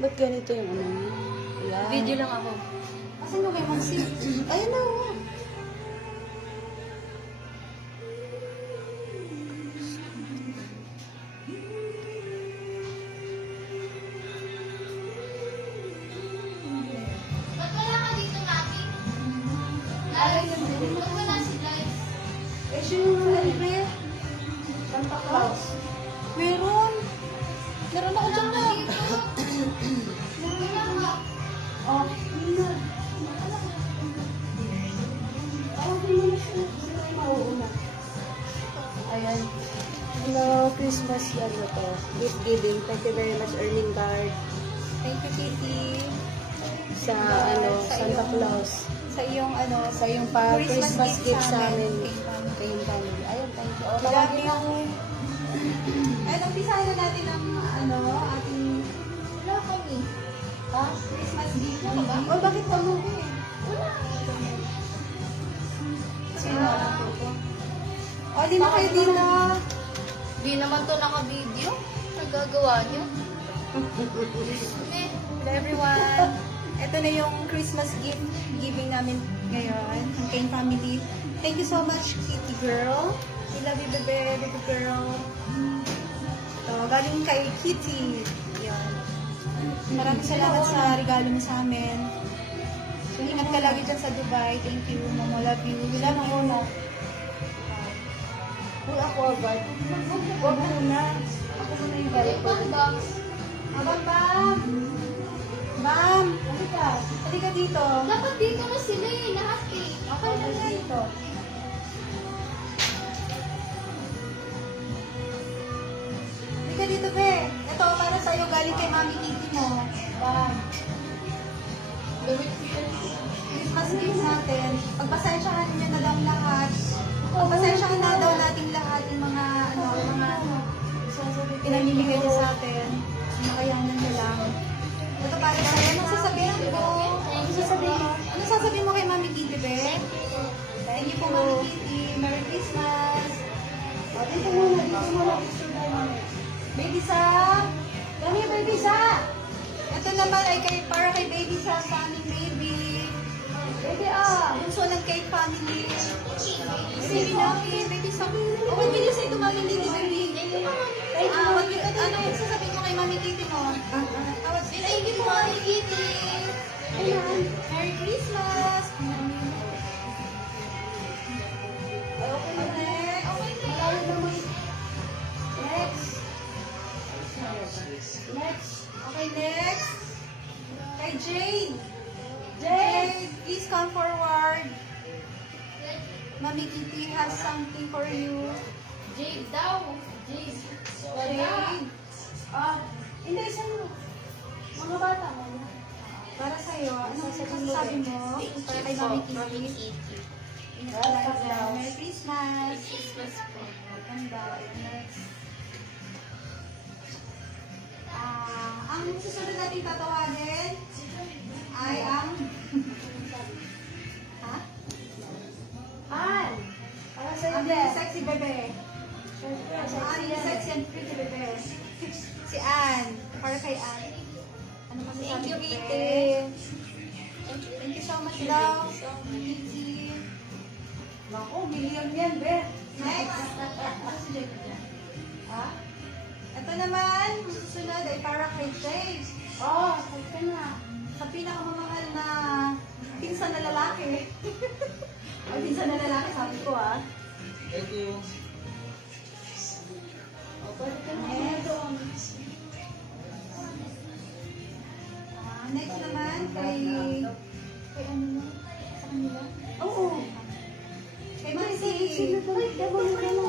Ba't ganito yung ano niya? Ayan. Video lang ako. Asan mo kay Maxi? Ayun na, oh. Ba't wala ka dito, Maki? Ba't wala si Live? Eh, siya yung libre. Santa Claus. Meron. Meron ako dyan na. Wala nga. Oh, yun na. Oh, yun na siya. Sino yung mauuna? Ayan. Hello, Christmas yan na to. Gift giving. Thank you very much, earning card. Thank you, Kitty. Sa, Santa Claus. Sa iyong, Sa yung Christmas gift sa amin. Kay Kayong family. Ayun, thank you. Oh, Love tawagin you. ako. Ay, umpisahan na natin ang, ating, Wala kami. Ha? Christmas gift mo ba? Oh, bakit ka mo? Wala. sino? Oh, di na kayo dito. Di naman to naka-video. Nagagawa niyo. Eh, Hello, everyone. Ito na yung Christmas gift giving namin ngayon, ang Kane family. Thank you so much, Kitty girl. We love you, baby girl. Ito, galing kay Kitty. Yan. Maraming salamat sa regalo mo sa amin. So, ingat ka lagi dyan sa Dubai. Thank you, Mama. Love you. We love you. Uy, ako agad. Huwag mo na. Ako muna yung galit ko. Bang. Abang, Bam! Bam! Halika. Halika dito. Dapat dito na sila eh, lahat eh. Ako na dito. Halika dito, be. Ito, para sa'yo, galing kay Mami Kitty mo. Bam. Christmas gift natin. Pagpasensyahan niyo na lang lahat. Pagpasensyahan na daw natin lahat yung mga, pinamimigay niya sa atin. Makayanan niyo lang. Ito para sa'yo. Anong sasabihin ko? Anong sasabihin mo kay Mami Kitty, be? Thank you po, Mami Kitty. Merry Christmas. O, dito muna. Dito muna. Gusto tayo mami. Baby Sa! Come here, Baby Sa! Ito naman ay para kay Baby Sa, sa aming baby. Baby, bunso ng cake family. Baby namin, Baby Sa. Okay, bilis ito, Mami Kitty, baby. Ano yung sasabihin mo kay Mami Kitty mo? Thank you po, Mami Kitty. Ayan. Merry Christmas! Okay na. Okay na yan. Next. Next. Okay, next. Kay Jade. Jade, please come forward. Mami Kitty has something for you. Jade daw. Jade. Jade. Hindi, saan? Mga bata mo. Para sa'yo, ano sasabi mo? Para kay Mami Kitty. Merry Christmas. Christmas po. Ganda. Next. Ang susunod natin tatawagin ay ang... Ha? Han! Para sa'yo Ang din. sexy bebe. Ang sexy and pretty bebe. Si Ann. Para kay Ann. Ano masasabi Thank you, ko, Kitty. be? Thank you so much, daw. Kitty. Naku, million yan, be. Next. Ha? Ito naman, susunod ay para kay Jade. Oh, halika na. Sa pinakamamahal na pinsan na lalaki. O, pinsan na lalaki, sabi ko Thank you. O, balik ka na. Next. Doon. Next naman, kay ano na? Sa kanila? Oo. Kay Maxi. Sino to? Double ka na.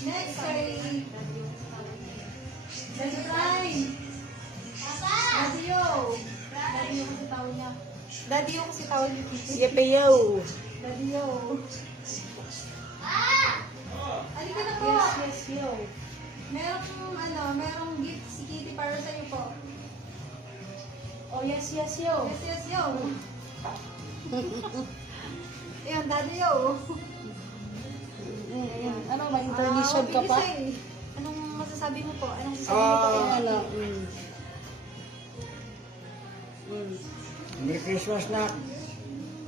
Next, kay Daddy Prime. Daddy Yo. Daddy Yo kasi tawag niya. Daddy Yo kasi tawag niya. Yepeyo. Daddy Yo. Halika na po. Yes, yo. Merong gift si Kitty para sa iyo po. Oh, yes, yo. Yes, yes, yo. Ayan, Daddy Yo. Ano, may intermission ka pa? bilis eh. Anong masasabi mo po? Anong sasabi mo po? Ano? Merry Christmas na.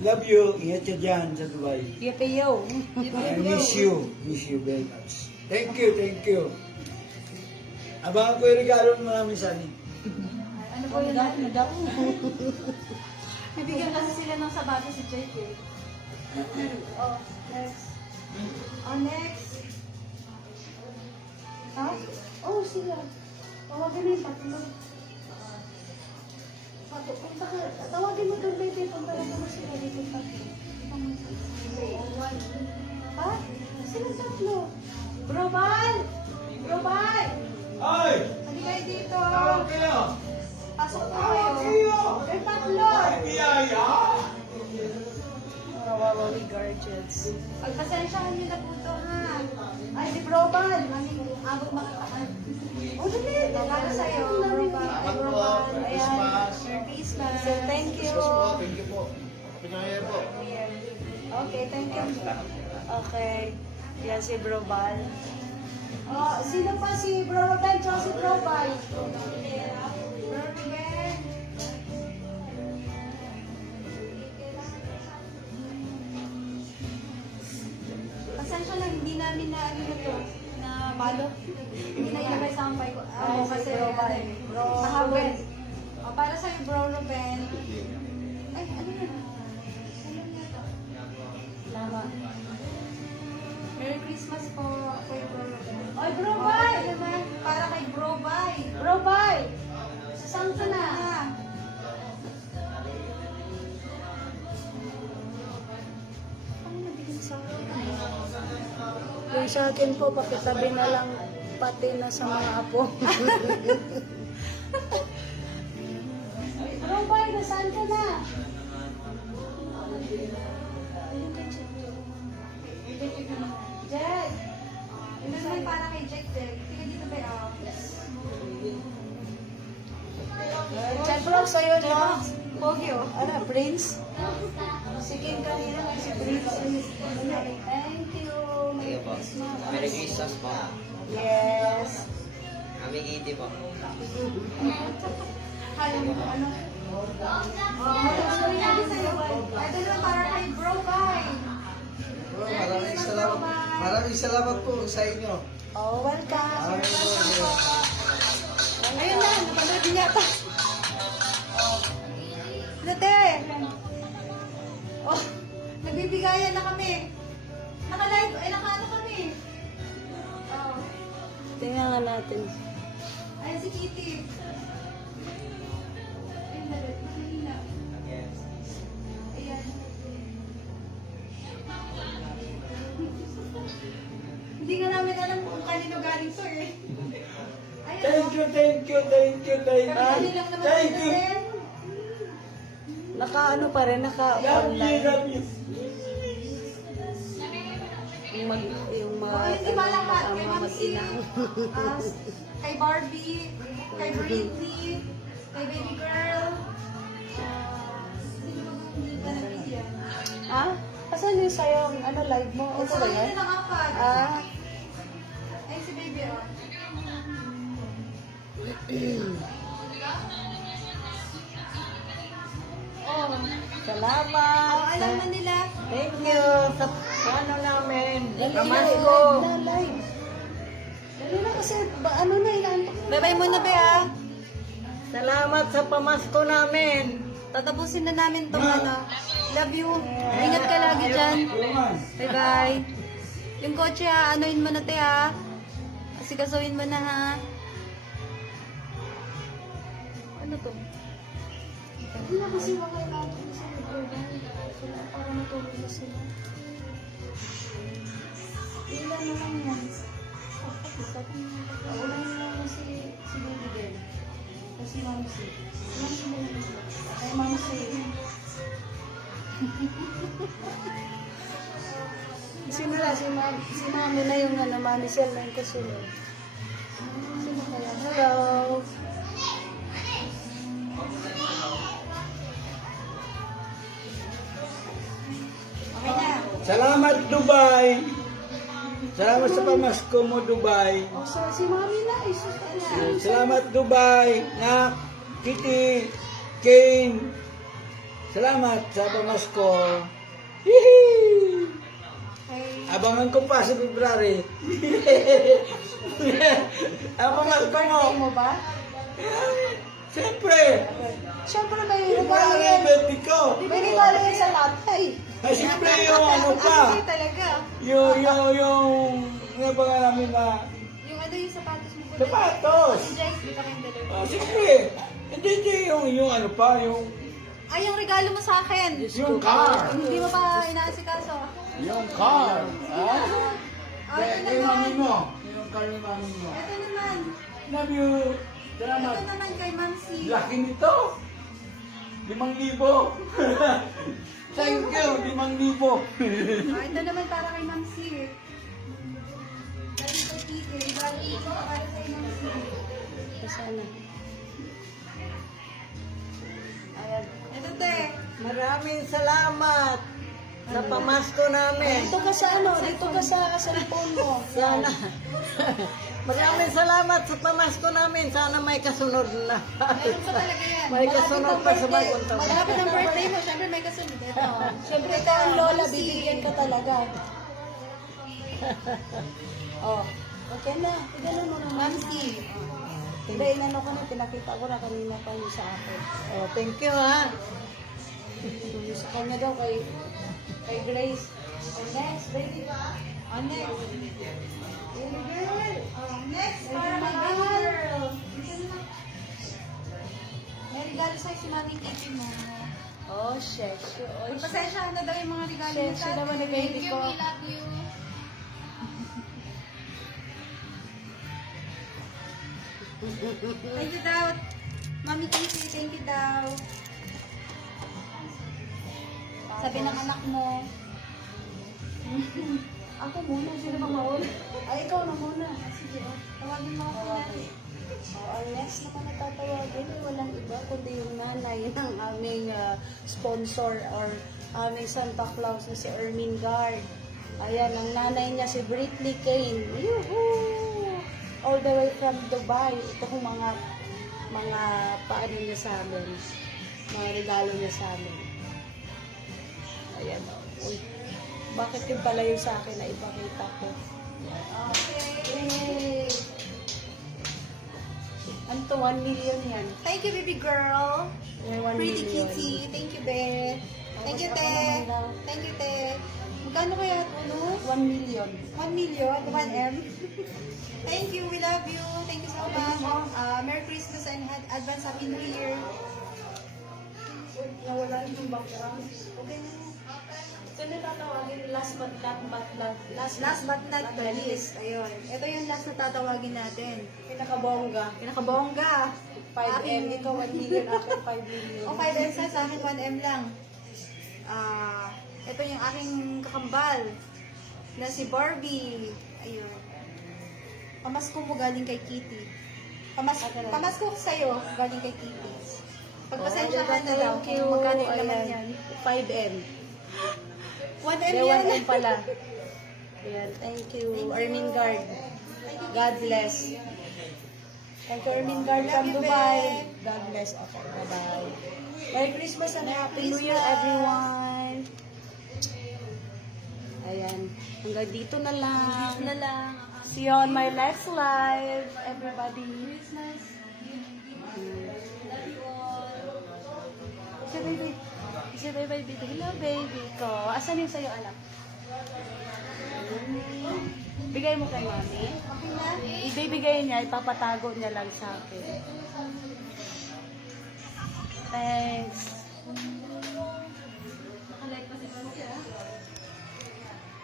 Love you. Ingat ka dyan sa Dubai. Yapayo. I miss you. Miss you very much. Thank you, thank you. Abangan ko yung regalo mo namin sa amin. Ano po yun? Bibigyan kasi sila ng sabato si Jake eh. Oh, next. Oh, next. Ha? Oh, sila. Tawagin mo yung tatlo. Tawagin mo doon, baby. Punta na mo sila dito tatlo. Ha? Sila tatlo. Bro Bal! Bro Bal! Ay! Hindi kayo dito. kayo! Pasok po kayo. Kayo tatlo. Biyaya! Kawawa ni guardians. Pagpasensyahan niyo na po ito, ha? Ay, si Bro Bal. Abot makataan. O, dali. Regalo sa'yo, Bro Bal. Ay, Bro Bal. Ayan. Merry Christmas. So, thank you. Thank you po. Happy New Year po. Okay, thank you. Okay. Yan si Bro Bal. Oh, sino pa si Bro Ruben tsaka si Bro Bal? Bro Ruben. Pasensya lang, hindi namin na ano na to, na malo. Hindi na ilagay sa ampay ko. Ano kasi Bro Bal? Bro Ruben. Oh, para sa'yo, Bro Ruben. Ay, ano na? Ano na to? Tama. Merry Christmas po kay Bro Ruben. Oy, Bro Bay! Para kay Bro Bay. Bro Bay! Saan ka na? Ano nabigyan sa akin? Yung sa akin po, pakitabi na lang pati na sa mga apo. Bro Bay, nasaan ka na? Jet! Yun naman para kay Jet, Jet. Tingnan dito ba yun? Chan bro, sa'yo no? Pogi oh. Ano, Prince? Sige, kanina nga si Prince. Thank you. Merry po. Christmas. Merry Christmas po. Yes. Aming iti po. Kaya mo ano? Sorry natin sa'yo. Ito naman para kay Bro Bay. Maraming salamat po sa inyo. Oh, welcome. Ayun na, napanood din yata. Dati! Oh, nagbibigayan na kami. Naka-live, ay naka-ano kami. Oh, Tingnan nga natin. ayun si Kitty. Ayun na rin, mahina. Ayan. Hindi nga namin alam kung kanino galing to eh. Ayun. Thank you, thank you, thank you, thank you. Kami lang naman Thank you. natin. Naka-ano pa rin, Love you, naka-online. love you. Yung mga, Oh, hindi ba lahat? Kay mga Mamsi, mag-inang. kay Barbie, kay Britney, kay Baby Girl. Sino ba hindi ka nabigyan? Ha? Asan yung sa'yo, ano, live mo? Ito Sa ba akin yan? na nakapat. Ah, Ay, si Baby oh. Oh, salamat. alam na nila. Thank you sa ano namin. Pamasko. Live. Dali na kasi, ano na, inaantok na. Bye-bye muna, Be, ah. Salamat sa pamasko namin. Tatapusin na namin itong ano. Love you. Ingat ka lagi dyan. Bye-bye. Yung kotse, ha, anuin mo na, te, ha. Asikasuhin mo na, ha. Ano to? Hindi na kasi makailangan na sa nag-order. Sila para matulog na sila. Ilan na lang yan. Ulan na lang si Baby Girl. Kasi Mamsi. Ilan si Baby Girl? Ay, Mamsi. Sino na? Si Mami na yung ano, Mami Sel na yung kasunod. Sino kaya? Hello. Okay na. Salamat, Dubai. Salamat sa pamasko mo, Dubai. Oh, so, si Mami na, isus ka na. Salamat, Dubai. Na, Kitty, Kane. Salamat sa pamasko. Hihi! Abangan ko pa sa February. Abangan ko mo. Birthday mo ba? Siyempre. Siyempre may February, regalo yan. birthday ko. May regalo yan sa tatay. Ay, siyempre yung ano pa. Ano talaga? Yung nabangan namin na Yung ano yung sapatos mo po. sapatos. Guys, kita kayong dalawa. Siyempre. Hindi yung ano pa, yung Ay, yung regalo mo sa akin. car. Hindi mo pa inaasikaso. Yung car. Ha? Oh, ito Kay naman. mami mo. Yung car ni mami mo. Ito naman. Love you. Salamat. Ito naman kay Ma'am C. Laki nito. 5,000. Thank you, 5,000. Ah, ito naman para kay Ma'am C. Galing kay Tite. Galing ito para kay Ma'am C. Sana. Ayan. Ito te. Maraming salamat sa pamasko namin. Dito ka sa ano? Dito ka sa cellphone mo. Sana. Maraming salamat sa pamasko namin. Sana may kasunod na. Meron pa talaga yan. May kasunod pa sa bagong taon. Malapit ang birthday mo. Siyempre may kasunod. Ito. Siyempre ka ang lola, bibigyan ka talaga. Oh, okay na. Ganun mo naman. Ma'am C. Hindi, inano ka na, pinakita ko na kanina pa yung sa akin. Oh, thank you ha. Yung sa kanya daw, kay Grace. Oh, next, baby. On next. Baby girl. Oh, next para kay baby girl. May regalo sa'yo si Mami Kitty mo. Oh, shesh. Oh, Pasensya na daw yung mga regalo mo shesh sa naman ni atin. baby Thank you, ko. we love you. Thank you daw. Mami Kitty, thank you daw. Sabi ng anak mo. Ako muna, sino bang mauna? Ay, ikaw na muna. Sige, tawagin mo ako natin. Ang next na natatawagin ay walang iba kundi yung nanay ng aming sponsor or aming Santa Claus na si Ermin Guard. Ayan, ang nanay niya si Britney Kane. Yuhuu! All the way from Dubai. Ito kung mga paano niya sa amin. Mga regalo niya sa amin. Ayan, oh. Uy, bakit yung pala yung sa akin na ipakita ko? Yay! Ano to? 1 million yan. Thank you, baby girl. May 1 Pretty million. Kitty. Thank you, Be. Thank you, Te. Thank you, Te. Magkano kaya ito, no? 1 million. 1 million, 1M. Thank you, we love you. Thank you so much. Merry Christmas and advance Happy New Year. Nawala yung background. Okay na. Sino tatawagin? Last but not the least. Ayun. Ito yung last na tatawagin natin. Pinakabongga. Pinakabongga. 5M. Ikaw 1 million. Akin 5 million. O 5M sa akin 1M lang. Ito yung aking kakambal na si Barbie. Ayun. Pamasko mo galing kay Kitty. Pamasko ko sa'yo galing kay Kitty. Pagpasensyahan na daw Thank you. kung magkano yung laman Ayan. yan. 5M. 1M May yan. 1M pala. Ayan. Thank you. Armin Guard. God bless. Thank you, Armin Guard from Love you, Dubai. Be. God bless. Okay. Bye-bye. Merry Christmas and Happy New Year, everyone. Ayan. Hanggang dito na lang. Na lang. See you on my next live, everybody. Christmas. Si baby. Si baby. Hello, baby ko. Asan yung sa'yo, anak? Bigay mo kay mami. Okay na? Ibibigay niya, ipapatago niya lang sa akin. Thanks.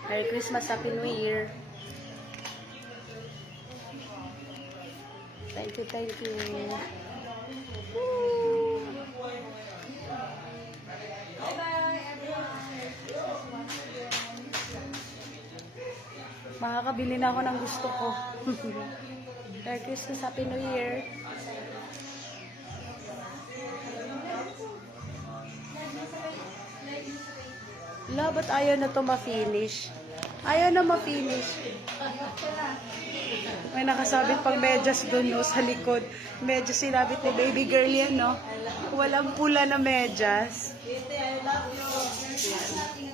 Merry Christmas, Happy New Year. Thank you, thank you. Woo! Bye-bye, everyone. Makakabili na ako ng gusto ko. Merry Christmas, Happy New Year. La, ba't ayaw na to ma-finish? Ayaw na ma-finish. May nakasabit pang medyas doon, no, sa likod. Medyas sinabit ni baby girl yan, no? Walang pula na medyas. Ate, I love you.